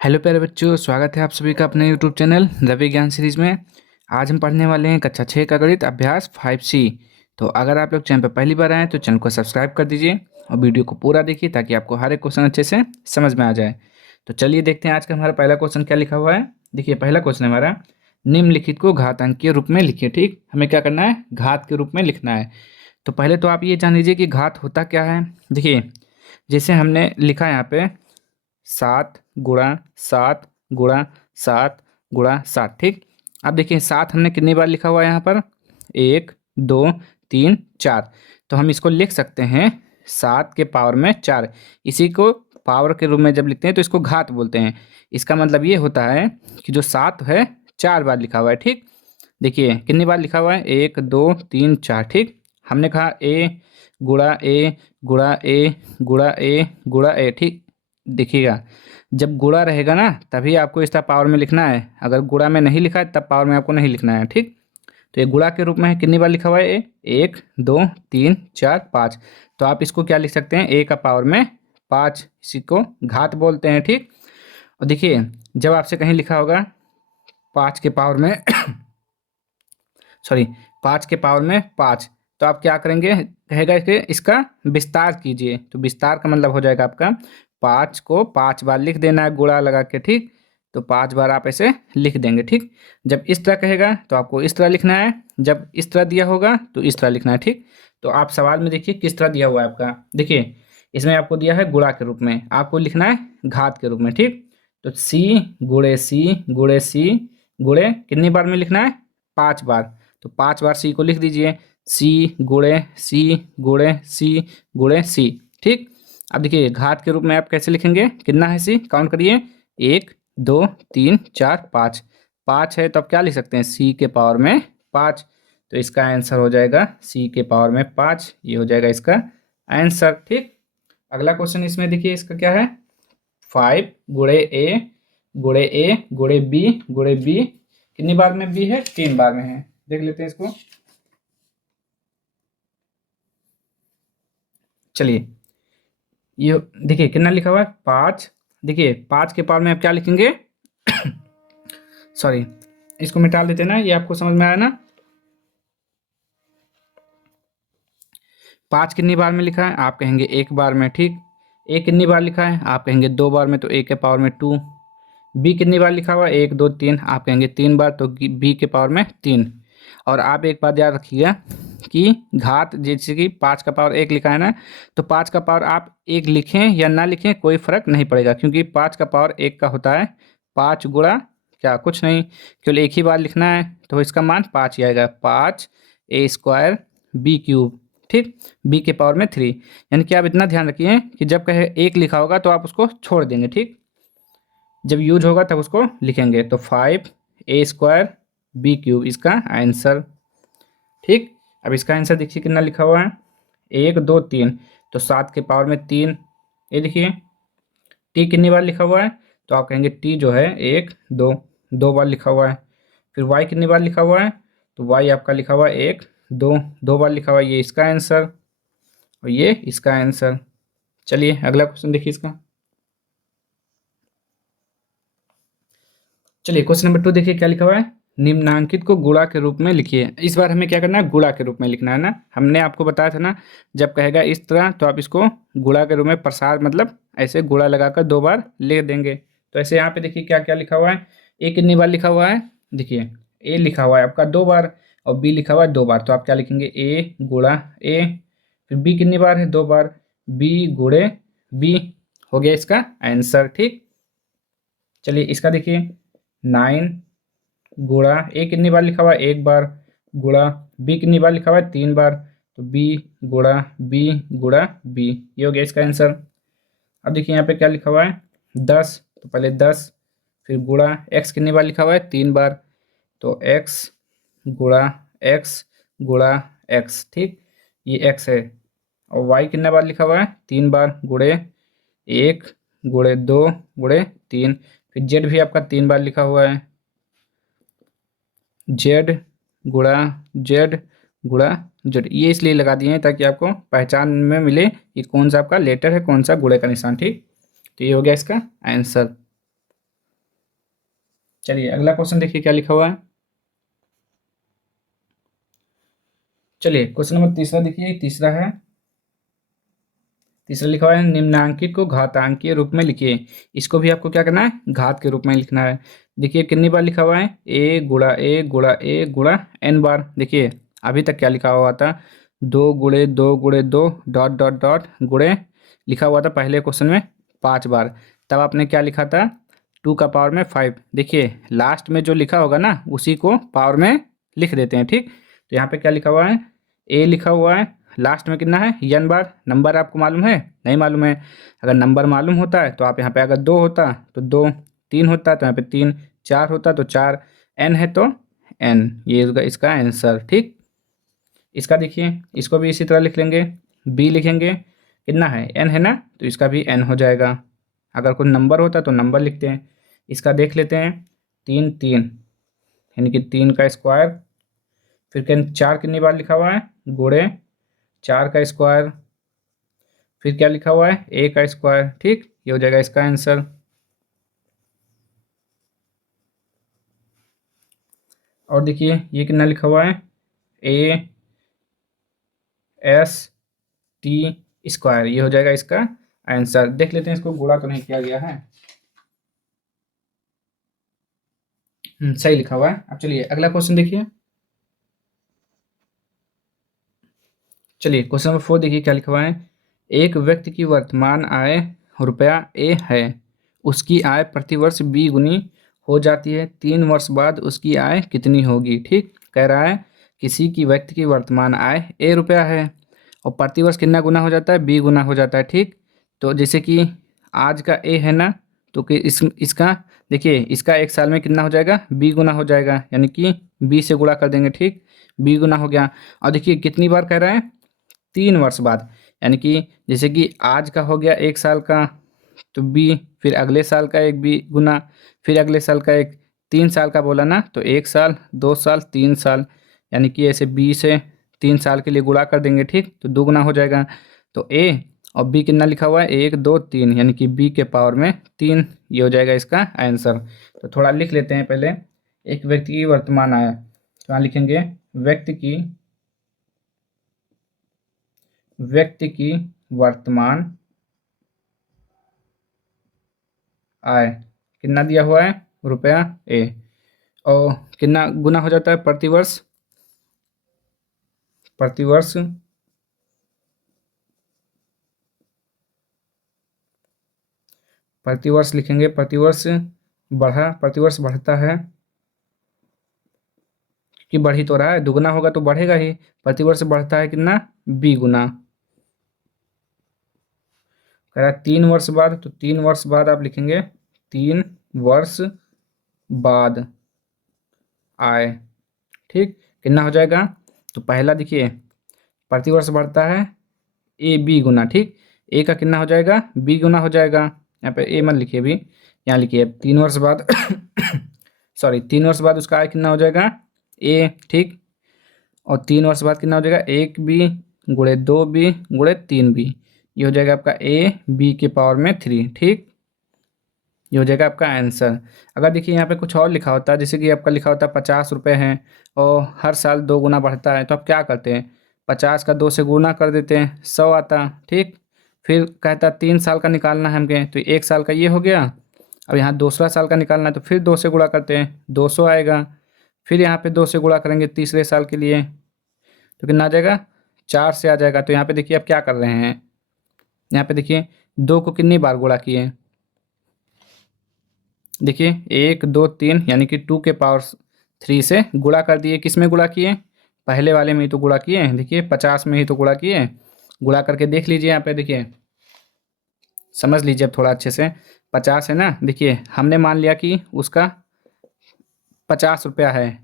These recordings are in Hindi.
हेलो प्यारे बच्चों, स्वागत है आप सभी का अपने यूट्यूब चैनल रवि ज्ञान सीरीज में। आज हम पढ़ने वाले हैं कक्षा 6 का गणित अभ्यास 5C। तो अगर आप लोग चैनल पर पहली बार आए तो चैनल को सब्सक्राइब कर दीजिए और वीडियो को पूरा देखिए ताकि आपको हर एक क्वेश्चन अच्छे से समझ में आ जाए। तो चलिए देखते हैं आज का हमारा पहला क्वेश्चन क्या लिखा हुआ है। देखिए पहला क्वेश्चन है हमारा, निम्नलिखित को घातांकीय रूप में लिखिए। ठीक, हमें क्या करना है, घात के रूप में लिखना है। तो पहले तो आप ये जान लीजिए कि घात होता क्या है। देखिए जैसे हमने लिखा है यहाँ पे 7 × 7 × 7 × 7। ठीक, अब देखिए 7 हमने कितनी बार लिखा हुआ है यहाँ पर, 1 2 3 4। तो हम इसको लिख सकते हैं 7 के पावर में 4। इसी को पावर के रूप में जब लिखते हैं तो इसको घात बोलते हैं। इसका मतलब ये होता है कि जो 7 है 4 बार लिखा हुआ है। ठीक, देखिए कितनी बार लिखा हुआ है, 1 2 3 4। ठीक, हमने कहा ए गुणा ए गुणा ए गुणा ए गुणा ए। ठीक, देखिएगा जब गुणा रहेगा ना तभी आपको इसका पावर में लिखना है, अगर गुणा में नहीं लिखा है तब पावर में आपको नहीं लिखना है। ठीक, तो ये गुणा के रूप में है, कितनी बार लिखा हुआ है, ए 1 2 3 4 5। तो आप इसको क्या लिख सकते हैं, ए का पावर में 5, इसी को घात बोलते हैं। ठीक, और देखिए जब आपसे कहीं लिखा होगा 5 के पावर में सॉरी 5 के पावर में 5, तो आप क्या करेंगे, कहेगा कि इसका विस्तार कीजिए। तो विस्तार का मतलब हो जाएगा आपका 5 को 5 बार लिख देना है गुणा लगा के। ठीक, तो 5 बार आप ऐसे लिख देंगे। ठीक, जब इस तरह कहेगा तो आपको इस तरह लिखना है, जब इस तरह दिया होगा तो इस तरह लिखना है। ठीक, तो आप सवाल में देखिए किस तरह दिया हुआ है आपका। देखिए इसमें आपको दिया है गुणा के रूप में, आपको लिखना है घात के रूप में। ठीक, तो सी गुणे सी गुणे सी गुणे कितनी बार में लिखना है, 5 बार। तो 5 बार सी को लिख दीजिए, सी गुणे सी गुणे सी गुणे सी। ठीक, अब देखिए घात के रूप में आप कैसे लिखेंगे, कितना है सी, काउंट करिए, 1 2 3 4 5। 5 है तो आप क्या लिख सकते हैं, सी के पावर में 5। तो इसका आंसर हो जाएगा सी के पावर में 5, ये हो जाएगा इसका आंसर। ठीक, अगला क्वेश्चन इसमें देखिए इसका क्या है, 5 गुणे ए गुणे ए गुणे बी गुणे बी। कितनी बार में बी है, 3 बार में है। देख लेते हैं इसको। चलिए ये देखिए कितना लिखा हुआ है, 5। देखिए 5 के पावर में आप क्या लिखेंगे सॉरी इसको मिटा देते ना, ये आपको समझ में आया ना। 5 कितनी बार में लिखा है, आप कहेंगे 1 बार में। ठीक, ए कितनी बार लिखा है, आप कहेंगे 2 बार में, तो ए के पावर में 2। बी कितनी बार लिखा हुआ है, 1 2 3, आप कहेंगे 3 बार, तो बी के पावर में 3। और आप एक बात याद रखिएगा कि घात जैसे कि 5 का पावर 1 लिखा है ना, तो 5 का पावर आप 1 लिखें या ना लिखें कोई फ़र्क नहीं पड़ेगा, क्योंकि 5 का पावर 1 का होता है 5 गुणा क्या, कुछ नहीं, केवल एक ही बार लिखना है तो इसका मान 5 ही आएगा, 5 ए स्क्वायर बी क्यूब। ठीक, बी के पावर में 3। यानी कि आप इतना ध्यान रखिए कि जब कहे 1 लिखा होगा तो आप उसको छोड़ देंगे। ठीक, जब यूज होगा तब उसको लिखेंगे। तो 5 ए स्क्वायर बी क्यूब इसका आंसर। ठीक, अब इसका आंसर देखिए कितना लिखा हुआ है, 1 2 3, तो 7 के पावर में 3। ये देखिए टी कितनी बार लिखा हुआ है, तो आप कहेंगे टी जो है 1 2 2 बार लिखा हुआ है। फिर वाई कितनी बार लिखा हुआ है, तो वाई आपका लिखा हुआ है 1 2 2 बार लिखा हुआ है, ये इसका आंसर और ये इसका आंसर। चलिए अगला क्वेश्चन देखिए इसका। चलिए क्वेश्चन नंबर 2 देखिए क्या लिखा हुआ है, निम्नांकित को गुणा के रूप में लिखिए। इस बार हमें क्या करना है, गुणा के रूप में लिखना है ना। हमने आपको बताया था ना, जब कहेगा इस तरह तो आप इसको गुणा के रूप में प्रसार मतलब ऐसे गुणा लगाकर 2 बार लिख देंगे। तो ऐसे यहाँ पे देखिए क्या क्या लिखा हुआ है, ए कितनी बार लिखा हुआ है, देखिए ए लिखा हुआ है आपका 2 बार और बी लिखा हुआ है 2 बार, तो आप क्या लिखेंगे, ए गुणा ए। फिर बी कितनी बार है, 2 बार, बी गुणे बी, हो गया इसका आंसर। ठीक, चलिए इसका देखिए 9 गुणा ए कितनी बार लिखा हुआ है, 1 बार, गुणा बी कितनी बार लिखा हुआ है, 3 बार, तो बी गुणा बी गुणा बी, ये हो गया इसका आंसर। अब देखिए यहाँ पे क्या लिखा हुआ है, 10, तो पहले 10, फिर गुणा एक्स कितनी बार लिखा हुआ है, 3 बार, तो एक्स गुणा एक्स गुणा एक्स। ठीक, ये एक्स है। और वाई कितने बार लिखा हुआ है, 3 बार, गुणे 1 गुणे 2 गुणे 3। फिर जेड भी आपका 3 बार लिखा हुआ है, जेड गुणा जेड गुणा जेड, ये इसलिए लगा दिए हैं ताकि आपको पहचान में मिले कि कौन सा आपका लेटर है, कौन सा गुणे का निशान। ठीक, तो ये हो गया इसका आंसर। चलिए अगला क्वेश्चन देखिए क्या लिखा हुआ है। चलिए क्वेश्चन नंबर तीसरा देखिए, तीसरा है, तीसरा लिखा हुआ है निम्नांकित को घातांकीय रूप में लिखिए। इसको भी आपको क्या करना है, घात के रूप में लिखना है। देखिए कितनी बार लिखा हुआ है, ए गुणा ए गुणा ए गुणा एन बार। देखिए अभी तक क्या लिखा हुआ था, 2 × 2 × 2 डॉट डॉट डॉट गुणे लिखा हुआ था पहले क्वेश्चन में 5 बार। तब आपने क्या लिखा था, 2 का पावर में 5। देखिए लास्ट में जो लिखा होगा ना उसी को पावर में लिख देते हैं, ठीक। तो यहाँ पे क्या लिखा हुआ है, ए लिखा हुआ है, लास्ट में कितना है n बार। नंबर आपको मालूम है, नहीं मालूम है। अगर नंबर मालूम होता है तो आप यहाँ पे, अगर 2 होता तो 2, 3 होता तो यहाँ पे 3, 4 होता तो 4, n है तो n, ये होगा इसका आंसर, ठीक। इसका देखिए, इसको भी इसी तरह लिख लेंगे, b लिखेंगे, कितना है n है ना, तो इसका भी n हो जाएगा। अगर कोई नंबर होता तो नंबर लिखते हैं। इसका देख लेते हैं, 3 3 यानी कि 3 का स्क्वायर, फिर 4 कितनी बार लिखा हुआ है, गुणे 4 का स्क्वायर, फिर क्या लिखा हुआ है, a का स्क्वायर, ठीक। ये हो जाएगा इसका आंसर। और देखिए ये कितना लिखा हुआ है, a s t स्क्वायर, ये हो जाएगा इसका आंसर। देख लेते हैं इसको गुणा तो नहीं किया गया है, सही लिखा हुआ है। अब चलिए अगला क्वेश्चन देखिए। चलिए क्वेश्चन नंबर 4 देखिए क्या लिखा हुआ है, एक व्यक्ति की वर्तमान आय रुपया ए है, उसकी आय प्रतिवर्ष बी गुनी हो जाती है, 3 वर्ष बाद उसकी आय कितनी होगी, ठीक। कह रहा है किसी की व्यक्ति की वर्तमान आय ए रुपया है और प्रतिवर्ष कितना गुना हो जाता है, बी गुना हो जाता है, ठीक। तो जैसे कि आज का ए है ना, तो कि इसका देखिए, इसका 1 साल में कितना हो जाएगा, बी गुना हो जाएगा, यानी कि बी से गुणा कर देंगे, ठीक। बी गुना हो गया। और देखिए कितनी बार कह रहा है, 3 वर्ष बाद, यानी कि जैसे कि आज का हो गया 1 साल का, तो बी, फिर अगले साल का एक बी गुना, फिर अगले साल का एक, 3 साल का बोला ना, तो 1 साल, 2 साल, 3 साल, यानी कि ऐसे बी से 3 साल के लिए गुणा कर देंगे, ठीक। तो 2 गुना हो जाएगा। तो ए और बी कितना लिखा हुआ है, 1 2 3, यानी कि बी के पावर में 3, ये हो जाएगा इसका आंसर। तो थोड़ा लिख लेते हैं पहले, एक व्यक्ति की वर्तमान आय, तो यहाँ लिखेंगे व्यक्ति की वर्तमान आय, कितना दिया हुआ है, रुपया ए, और कितना गुना हो जाता है, प्रतिवर्ष, प्रतिवर्ष प्रतिवर्ष लिखेंगे, प्रतिवर्ष प्रतिवर्ष बढ़ता है, कि बढ़ ही तो रहा है, दुगना होगा तो बढ़ेगा ही, प्रतिवर्ष बढ़ता है कितना, बी गुना। कह रहा है 3 वर्ष बाद, तो 3 वर्ष बाद आप लिखेंगे 3 वर्ष बाद आय, ठीक। कितना हो जाएगा, तो पहला देखिए प्रतिवर्ष बढ़ता है ए बी गुना, ठीक। ए का कितना हो जाएगा, बी गुना हो जाएगा। यहाँ पे ए मत लिखिए अभी, यहाँ लिखिए 3 वर्ष बाद सॉरी 3 वर्ष बाद उसका आय कितना हो जाएगा, ए, ठीक। और 3 वर्ष बाद कितना हो जाएगा, 1 बी गुणे 2 बी गुणे 3 बी, ये हो जाएगा आपका ए बी के पावर में 3, ठीक। ये हो जाएगा आपका आंसर। अगर देखिए यहाँ पे कुछ और लिखा होता है, जैसे कि आपका लिखा होता है 50 रुपये हैं और हर साल 2 गुना बढ़ता है, तो आप क्या करते हैं, 50 का 2 से गुना कर देते हैं, 100 आता, ठीक। फिर कहता 3 साल का निकालना है हमके, तो 1 साल का ये हो गया। अब यहाँ दूसरा साल का निकालना है, तो फिर 2 से गुणा करते हैं, 200 आएगा। फिर यहाँ पे 2 से गुणा करेंगे तीसरे साल के लिए, तो कितना आ जाएगा, 4 से आ जाएगा। तो यहाँ पे देखिए आप क्या कर रहे हैं, यहाँ पे देखिए 2 को कितनी बार गुणा किए, देखिए 1 2 3, यानी कि 2 के पावर 3 से गुणा कर दिए। किस में गुणा किए, पहले वाले में ही तो गुणा किए, देखिए 50 में ही तो गुणा किए। गुणा करके देख लीजिए, यहाँ पे देखिए, समझ लीजिए अब थोड़ा अच्छे से। 50 है ना, देखिए हमने मान लिया कि उसका 50 रुपया है,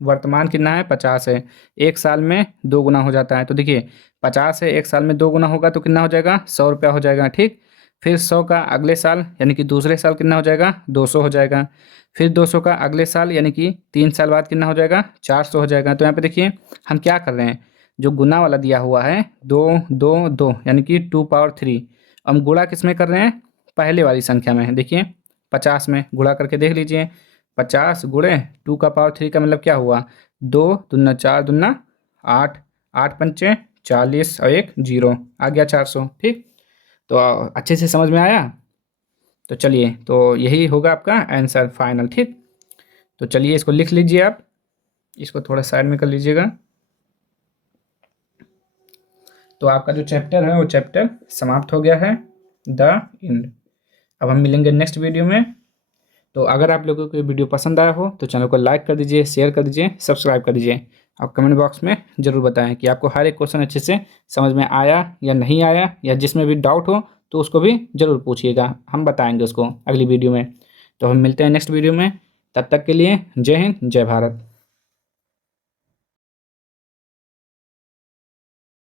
वर्तमान कितना है, 50 है। 1 साल में 2 गुना हो जाता है, तो देखिए 50 है, 1 साल में 2 गुना होगा तो कितना हो जाएगा, 100 रुपया हो जाएगा, ठीक। फिर 100 का अगले साल, यानी कि दूसरे साल कितना हो जाएगा, 200 हो जाएगा। फिर 200 का अगले साल, यानी कि 3 साल बाद कितना हो जाएगा, 400 हो जाएगा। तो यहाँ पे देखिए हम क्या कर रहे हैं, जो गुना वाला दिया हुआ है 2 2 2, यानी कि 2 पावर 3, हम गुणा किस में कर रहे हैं, पहले वाली संख्या में। देखिए 50 में गुणा करके देख लीजिए, 50 गुणे 2 का पावर 3 का मतलब क्या हुआ, 2 दूना 4 दूना 8, 8 पंचे 40 और एक जीरो, आ गया 400। ठीक, तो अच्छे से समझ में आया। तो चलिए, तो यही होगा आपका आंसर फाइनल। ठीक, तो चलिए इसको लिख लीजिए आप, इसको थोड़ा साइड में कर लीजिएगा। तो आपका जो चैप्टर है वो चैप्टर समाप्त हो गया है, द एंड। अब हम मिलेंगे नेक्स्ट वीडियो में। तो अगर आप लोगों को वीडियो पसंद आया हो तो चैनल को लाइक कर दीजिए, शेयर कर दीजिए, सब्सक्राइब कर दीजिए। आप कमेंट बॉक्स में ज़रूर बताएं कि आपको हर एक क्वेश्चन अच्छे से समझ में आया या नहीं आया, या जिसमें भी डाउट हो तो उसको भी ज़रूर पूछिएगा, हम बताएंगे उसको अगली वीडियो में। तो हम मिलते हैं नेक्स्ट वीडियो में, तब तक के लिए जय हिंद, जय भारत।